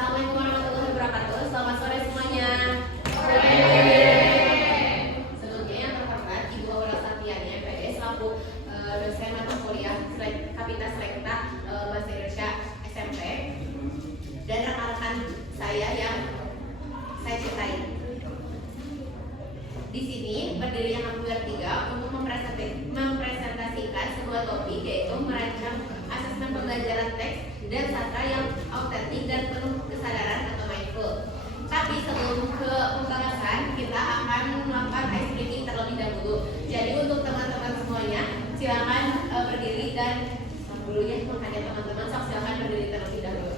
Assalamualaikum warahmatullahi wabarakatuh. Selamat sore semuanya. Sebelumnya yang terhormat Ibu Aura Satyani MPD selaku dosen mata kuliah Kapita Selekta Bahasa Indonesia SMP dan rekan-rekan saya yang saya cintai. Di sini berdiri yang aku bertiga untuk mempresentasikan sebuah topik, yaitu merancang asesmen pembelajaran teks dan sastra yang autentik dan penuh kesadaran atau mindful. Tapi sebelum ke pembahasan, kita akan melakukan ice breaking terlebih dahulu. Jadi untuk teman-teman semuanya, silakan berdiri dan dulu ya, menghadap teman-teman. Silakan berdiri terlebih dahulu.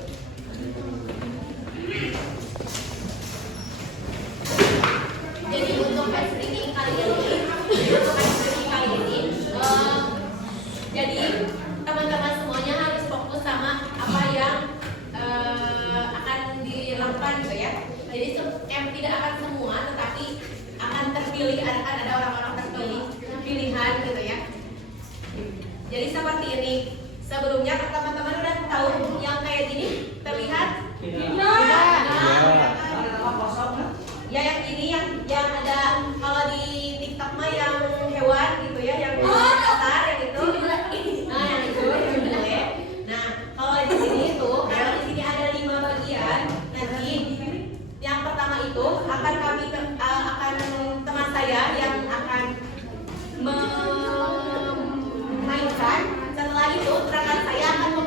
Jadi untuk ice breaking kali ini, jadi teman-teman semuanya harus fokus sama apa yang akan dilakukan gitu ya. Jadi tidak akan semua, tetapi akan terpilih, akan ada orang-orang terpilih, pilihan gitu ya. Jadi seperti ini. Sebelumnya teman-teman udah tahu yang kayak gini terlihat? Ya yang ini yang ada kalau di TikTok mah yang hewan gitu ya, yang kasar yang itu. Nah, yang itu yang boleh. Nah, kalau di sini itu kalau di sini ada 5 bagian. Nanti yang pertama itu akan teman saya yang akan memainkan. Setelah itu rekan saya akan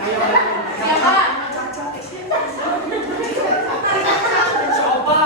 Siapa? Coba.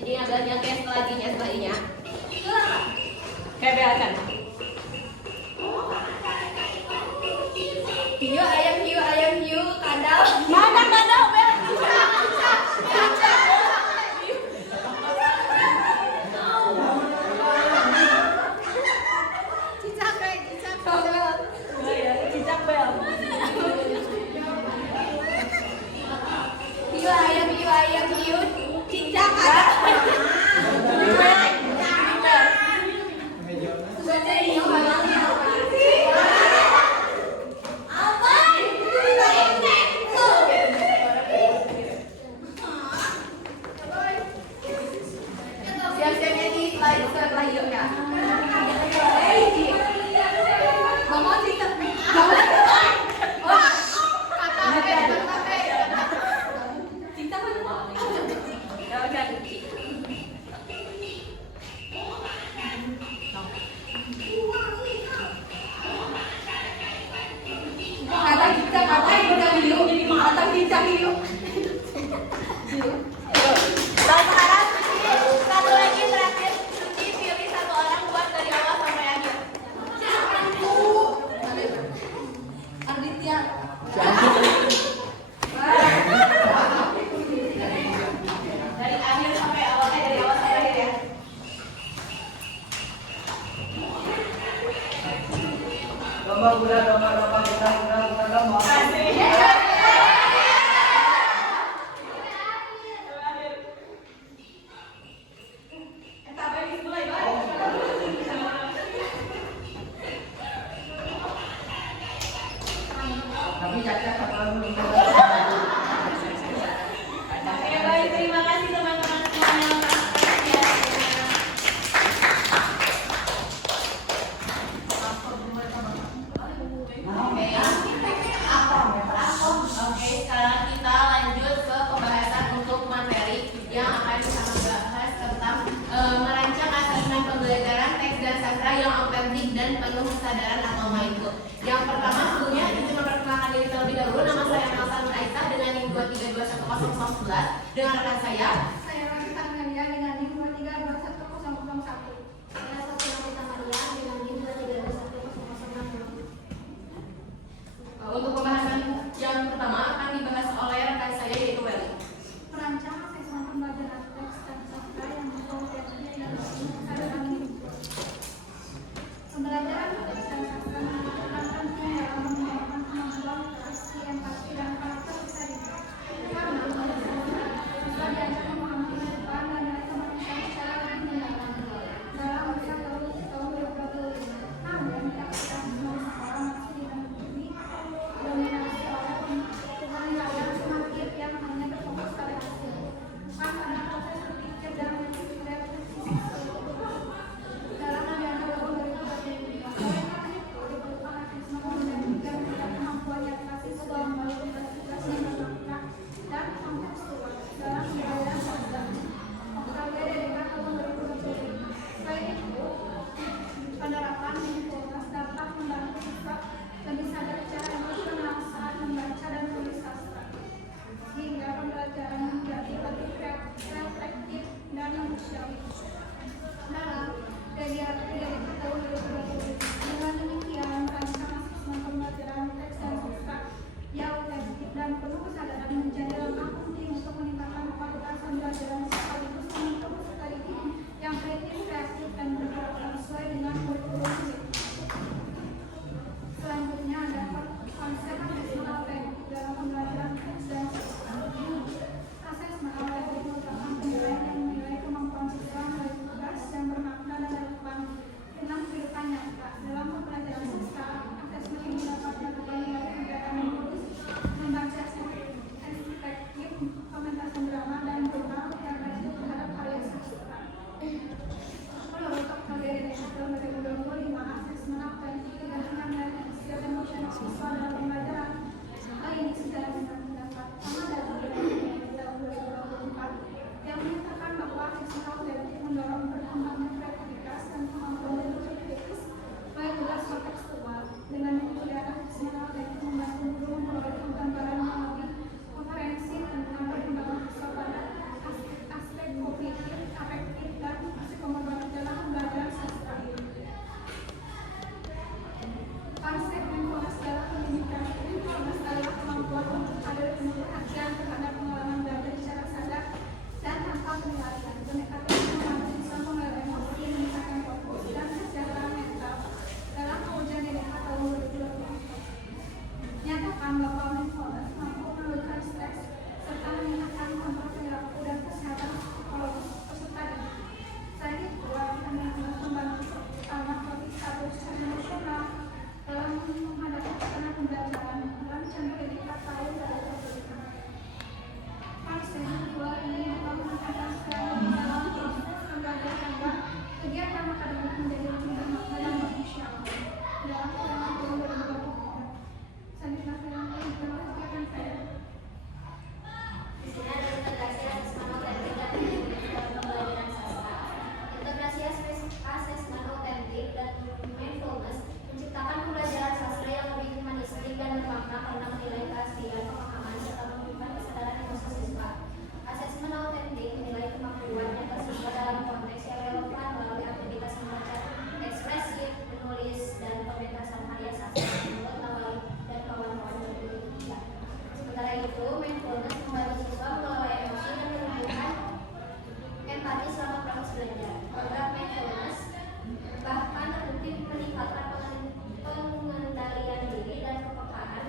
Jadi ngambil yang kayak setelah I-nya. Kayak beakan. Hiu, ayam hiu, kadal. Mana kadal, Bel? Cicak, Bel. Cicak, Bel. Hiu, ayam hiu, cicak, kadal. Siap-siapnya di slide setelah hiu ya. Ngomong cicak. Satu lagi terakhir, Suci pilih satu orang buat dari awal sampai akhir. Arditya. Dari akhir sampai awal, dari awal sampai akhir ya. Domba. Tapi cacat Oke, baik, terima kasih teman-teman semuanya. Oke, sekarang kita lanjut ke pembahasan untuk materi yang akan kita bahas tentang merancang asesmen pembelajaran teks dan sastra yang autentik dan penuh kesadaran atau mindful. Yang pertama sebelumnya izin memperkenalkan diri terlebih dahulu. Nama saya Elsa Nur Aisyah dengan NIM 2321011 dengan rekan saya. Saya Rafika Amelia dengan NIM 2321001. Saya Sofia Rita Maria dengan NIM 2321006. Untuk pembahasan yang pertama akan dibahas oleh rekan saya yaitu Welly. Merancang asesmen pembelajaran teks dan sastra yang berkompetisi dan kesadaran hidup. Pembelajaran teks dan sastra menentukan penting dalam mengembangkan kemampuan persepsi, empati, dan karakter kita hidup. Karena siswa diajar memahami kehidupan dan nilai kemanusiaan secara lebih mendalam. Dalam masa tahun 2025, namun aktivitas semua sekolah masih didominasi oleh penilaian semakin yang hanya berfokus pada hasil, bukan pada proses berpikir dan refleksi dalam menjaga gabung dari berbagai meningkatkan pengendalian diri dan kepekaan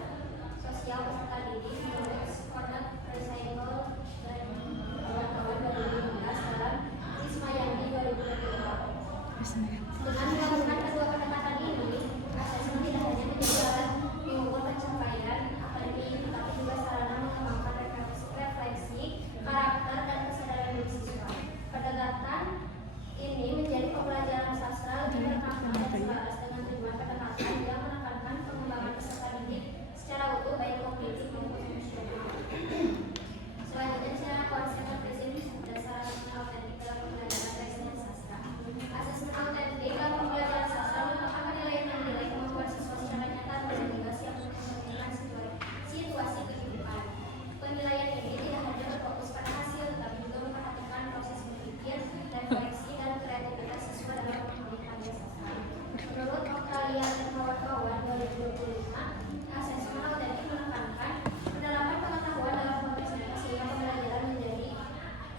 sosial peserta didik menurut Skodat Recycle dan kawan-kawan 2015 dalam Sisma Yandi 2024. Dengan melakukan kedua pendekatan ini, asesmen tidak hanya menjadi alat mengukur pencapaian akademik, tetapi juga sarana mengembangkan refleksi, karakter, dan kesadaran diri siswa. Pendekatan ini menjadi pembelajaran sastra lebih bermakna dan selaras dengan tujuan pendekatan yang menekankan pengembangan peserta didik secara utuh baik kognitif maupun emosional. Selanjutnya, secara konsep prinsip dasar asesmen autentik dalam pembelajaran teks dan sastra. Asesmen autentik dalam pembelajaran sastra merupakan penilaian yang menilai kemampuan siswa secara nyata berintegrasi yang memperhatikan situasi kehidupan. Penilaian ini tidak hanya berfokus pada hasil, tetapi juga memperhatikan proses berpikir, refleksi, dan kreativitas siswa dalam memahami karya sastra. Menurut Australia dan kawan-kawan 2025, asesmen autentik menekankan pendalaman pengetahuan dalam konteks mereka sehingga pembelajaran menjadi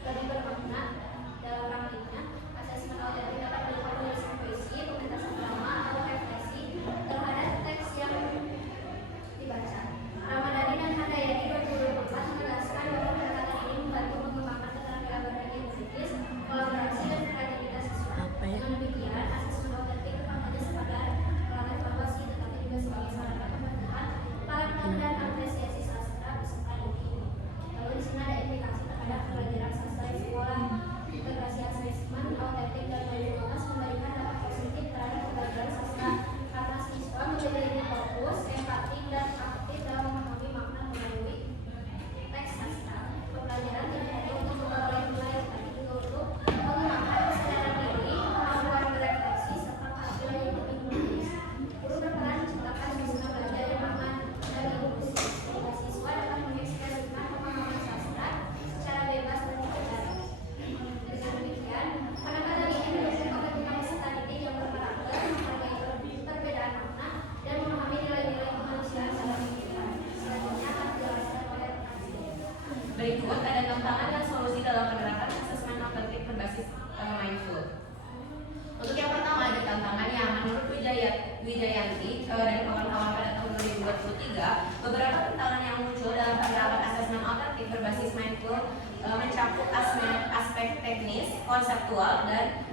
lebih bermakna. Dalam praktiknya, asesmen autentik dapat berupa penulisan puisi, pementasan drama, atau refleksi terhadap teks yang dibaca. Ramadhani dan Handayani 2024 menegaskan bahwa pendekatan ini membantu mengembangkan keterampilan berpikir kritis, kolaborasi, dan kreativitas siswa. Dengan demikian, asesmen autentik bukan hanya sekadar alat evaluasi, tetapi juga sebagai sarana pembentukan karakter dan apresiasi sastra peserta didik. Lalu di sini ada implikasi terhadap pembelajaran sastra di sekolah. Integrasi asesmen autentik dan 2015 memberikan dampak positif terhadap pembelajaran sastra karena siswa menjadi lebih fokus, empatik, dan aktif dalam memahami makna melalui teks sastra. Pembelajaran tidak hanya untuk memperoleh nilai, tetapi juga untuk mengembangkan kesadaran diri, kemampuan berefleksi, serta keterampilan yang lebih menulis. Guru berperan menciptakan suasana belajar yang aman dan inklusif, sehingga siswa dapat mengekspresikan pemahaman sastra secara bebas dan berdasar. Dengan demikian, pendekatan ini mendukung pembentukan peserta didik yang berkarakter, menghargai perbedaan makna, dan memahami nilai-nilai kemanusiaan dalam kehidupan. Selanjutnya akan dijelaskan oleh rekan saya. Berikut ada tantangan dan solusi dalam penerapan asesmen autentik berbasis mindful. Untuk yang pertama ada tantangannya. Menurut Wijayanti dan kawan-kawan pada tahun 2023, beberapa tantangan yang muncul dalam penerapan asesmen autentik berbasis mindful mencakup aspek teknis, konseptual, dan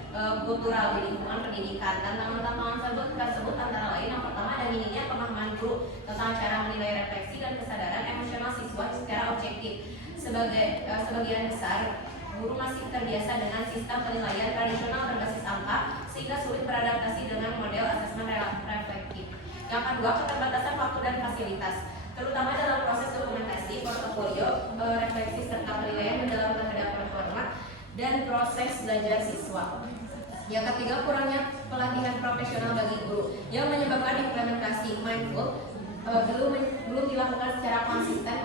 kultural di lingkungan pendidikan. Tantangan-tantangan tersebut antara lain yang pertama ada minimnya pemahaman guru tentang cara menilai refleksi dan kesadaran emosional siswa secara objektif. Sebagian besar guru masih terbiasa dengan sistem penilaian tradisional berbasis angka sehingga sulit beradaptasi dengan model asesmen reflektif. Yang kedua, keterbatasan waktu dan fasilitas, terutama dalam proses dokumentasi, portofolio, refleksi serta penilaian mendalam terhadap performa dan proses belajar siswa. Yang ketiga, kurangnya pelatihan profesional bagi guru yang menyebabkan implementasi mindful belum dilakukan secara konsisten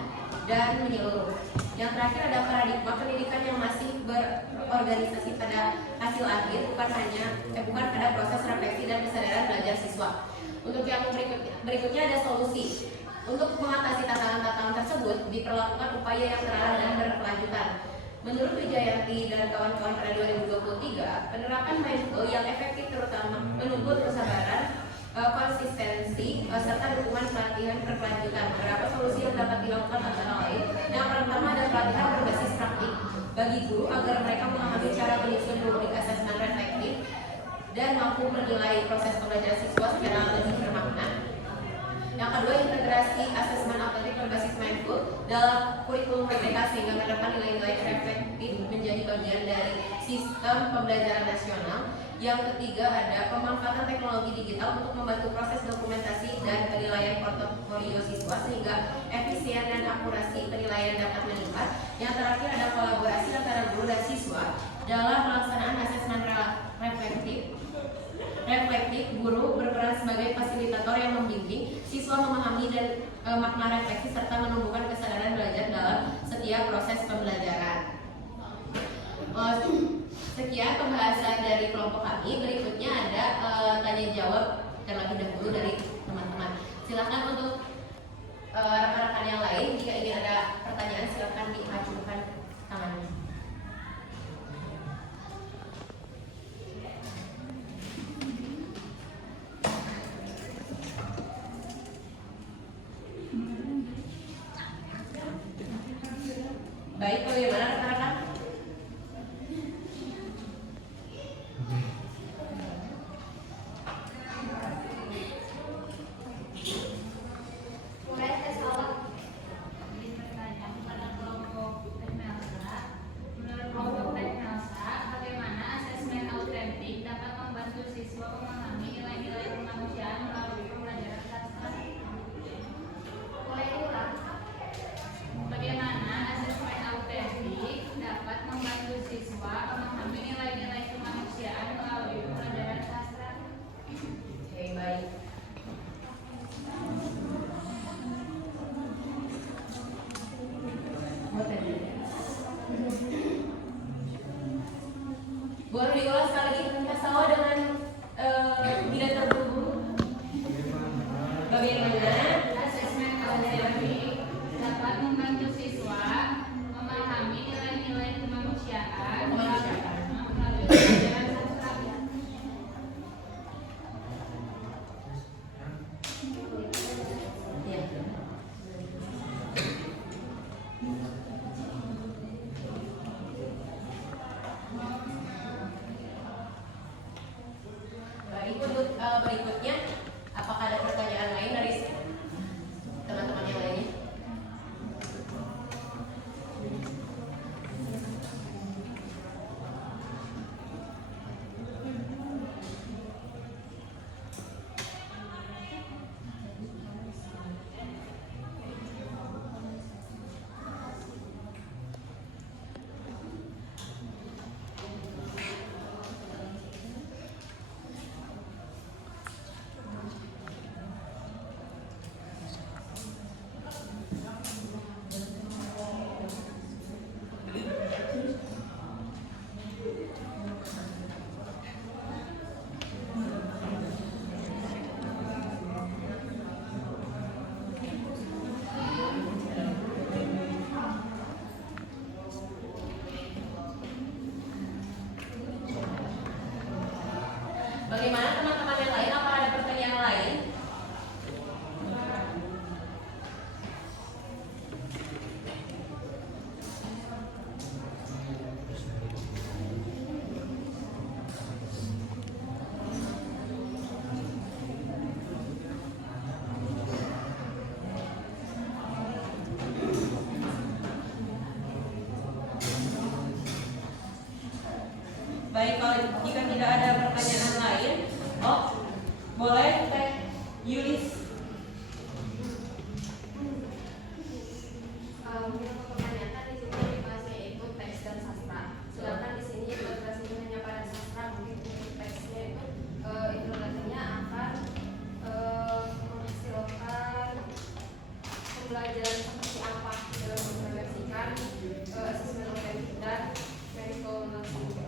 dan menyeluruh. Yang terakhir ada paradigma pendidikan yang masih berorganisasi pada hasil akhir, bukan pada proses refleksi dan kesadaran belajar siswa. Untuk yang berikutnya ada solusi. Untuk mengatasi tantangan-tantangan tersebut, diperlakukan upaya yang terarah dan berkelanjutan. Menurut Wijayanti dan kawan-kawan pada 2023, penerapan mindful yang efektif terutama menuntut kesabaran, konsistensi, serta dukungan pelatihan berkelanjutan. Beberapa solusi yang dapat dilakukan antara lain, yang pertama ada pelatihan berbasis praktik bagi guru agar mereka memahami cara menyusun rubrik asesmen reflektif dan mampu menilai proses pembelajaran siswa secara lebih bermakna. Yang kedua, integrasi asesmen autentik berbasis mindful dalam kurikulum mereka sehingga menerapkan nilai-nilai reflektif menjadi bagian dari sistem pembelajaran nasional. Yang ketiga ada pemanfaatan teknologi digital untuk membantu proses dokumentasi dan penilaian portofolio siswa sehingga efisien dan akurasi penilaian dapat meningkat. Yang terakhir ada kolaborasi antara guru dan siswa dalam pelaksanaan asesmen reflektif. Guru berperan sebagai fasilitator yang membimbing siswa memahami dan makna refleksi serta menumbuhkan kesadaran belajar dalam setiap proses pembelajaran. Sekian pembahasan dari kelompok kami. Berikutnya ada tanya jawab terlebih dahulu dari teman-teman. Silakan untuk rekan-rekan yang lain jika ingin ada pertanyaan silakan diajukan tangannya. Baik, bagaimana rekan-rekan? Mulai tes awal. Pertanyaan pada kelompok Teknelsa. Menurut kelompok Teknelsa, bagaimana asesmen autentik dapat membantu siswa memahami nilai-nilai kemanusiaan melalui pembelajaran sastra? Mulai ulang. Bagaimana asesmen autentik dapat membantu siswa memahami nilai-nilai kemanusiaan melalui pembelajaran sastra? Oke, baik. Boleh diulas sekali lagi Kak Sawa dengan tidak terburu-buru. Bagaimana Asesmen autentik dapat membantu siswa memahami nilai-nilai kemanusiaan melalui pembelajaran sastra. Ya. Baik, untuk berikutnya, apakah ada pertanyaan lain dari teman-teman yang lainnya? Bagaimana teman-teman yang lain? Apa ada pertanyaan lain? Baik, kalau jika tidak ada pertanyaan lain, boleh Teh Yulis. Untuk pertanyaan di sini dibahasnya itu teks dan sastra. Sedangkan di sini integrasinya hanya pada sastra, mungkin untuk teksnya itu integrasinya akan menghasilkan pembelajaran seperti apa dalam mengintegrasikan asesmen autentik dan metodologi.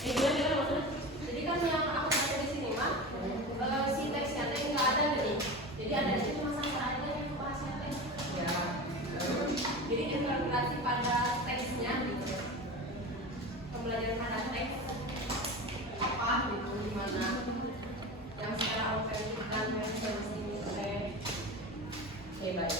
Gimana maksudnya? Jadi kan yang aku baca di sini mah si teksnya teh nggak ada nih. Jadi ada di cuma sastra aja yang bahasnya teh. Ya. Jadi integrasi pada teksnya gitu. Pembelajaran pada teks apa gitu gimana yang secara autentik dan metodologi ini teh. Oke, baik.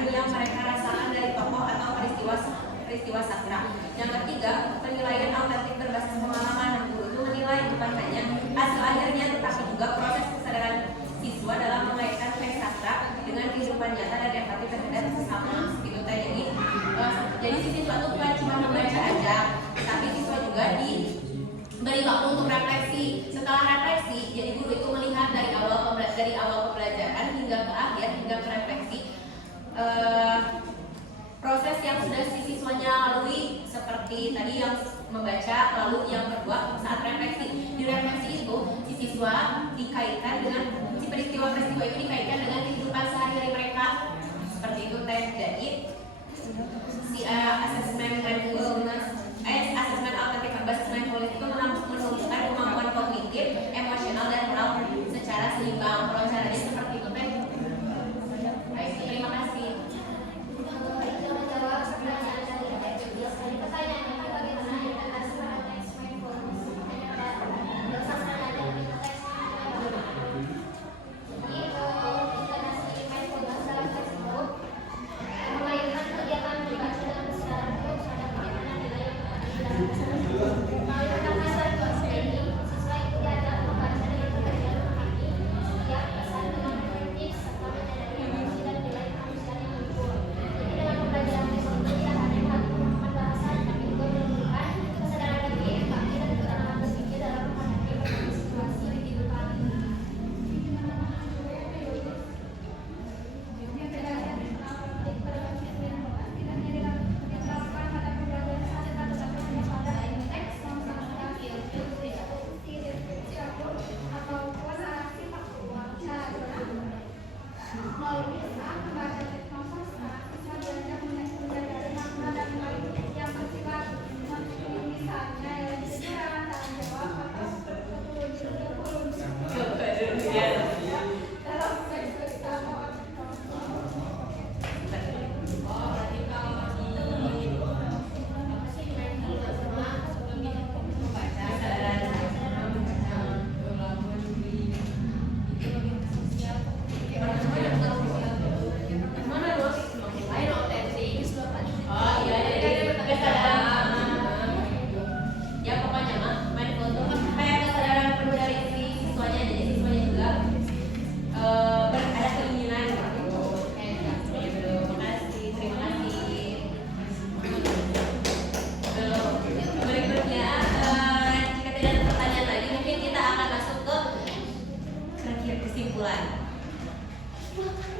pembelajaran yang mereka rasakan dari tokoh atau peristiwa sastra. Yang ketiga, penilaian autentik berbasis pengalaman. Guru itu menilai bukan hanya hasil akhirnya, tetapi juga proses kesadaran siswa dalam mengaitkan teks sastra dengan kehidupan nyata dan empati terhadap sesama. Gitu teh. Jadi si siswa itu bukan cuma membaca aja, tapi siswa juga diberi waktu untuk refleksi. Setelah refleksi, jadi guru itu melihat dari awal pembelajaran hingga ke akhir, hingga ke refleksi. Proses yang sudah si siswanya lalui seperti tadi yang membaca, lalu yang kedua saat refleksi. Di refleksi itu si siswa dikaitkan dengan si peristiwa-peristiwa itu dikaitkan dengan kehidupan sehari-hari mereka. Seperti itu teh. Jadi si asesmen autentik berbasis mindfulness itu menumbuhkan kemampuan kognitif, emosional dan moral secara seimbang. Kalau caranya seperti itu teh. Baik, terima kasih. Menjawab pertanyaan dari pertanyaannya bagaimana implementasi pada teks mindfulness dan sastra dan teks mindfulness. Jadi implementasi mindfulness dalam teks itu melahirkan kegiatan membaca dalam kesadaran untuk sadar bagaimana nilai yang ada di dalam teks. Melalui pendekatan ini, siswa itu diajar membaca dengan pengertian memahami setiap pesan dengan kritis serta menyadari emosi dan nilai kemanusiaan yang muncul. Jadi dalam pembelajaran teks itu tidak hanya melatih pemahaman bahasa, tapi juga menumbuhkan kesadaran diri, empati dan keterampilan berpikir dalam menghadapi berbagai situasi di kehidupan.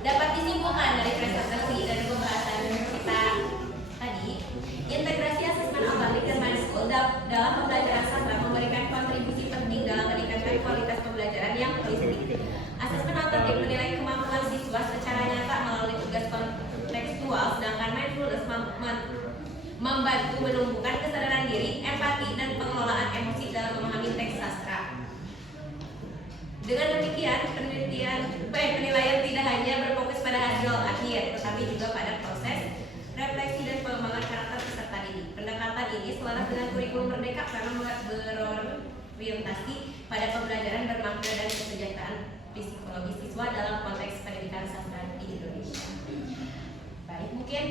Dapat disimpulkan dari presentasi dan pembahasan kita tadi, integrasi asesmen autentik dan mindful dalam pembelajaran sastra memberikan kontribusi penting dalam meningkatkan kualitas pembelajaran yang holistik. Asesmen autentik menilai kemampuan siswa secara nyata melalui tugas kontekstual, sedangkan mindfulness membantu menumbuhkan kesadaran diri, empati, dan pengelolaan emosi dalam memahami teks sastra. Dengan demikian, penilaian tidak hanya berfokus pada hasil akhir, tetapi juga pada proses, refleksi, dan pengembangan karakter peserta didik. Pendekatan ini selaras dengan kurikulum merdeka karena berorientasi pada pembelajaran bermakna dan kesejahteraan psikologis siswa dalam konteks pendidikan sastra di Indonesia. Baik, mungkin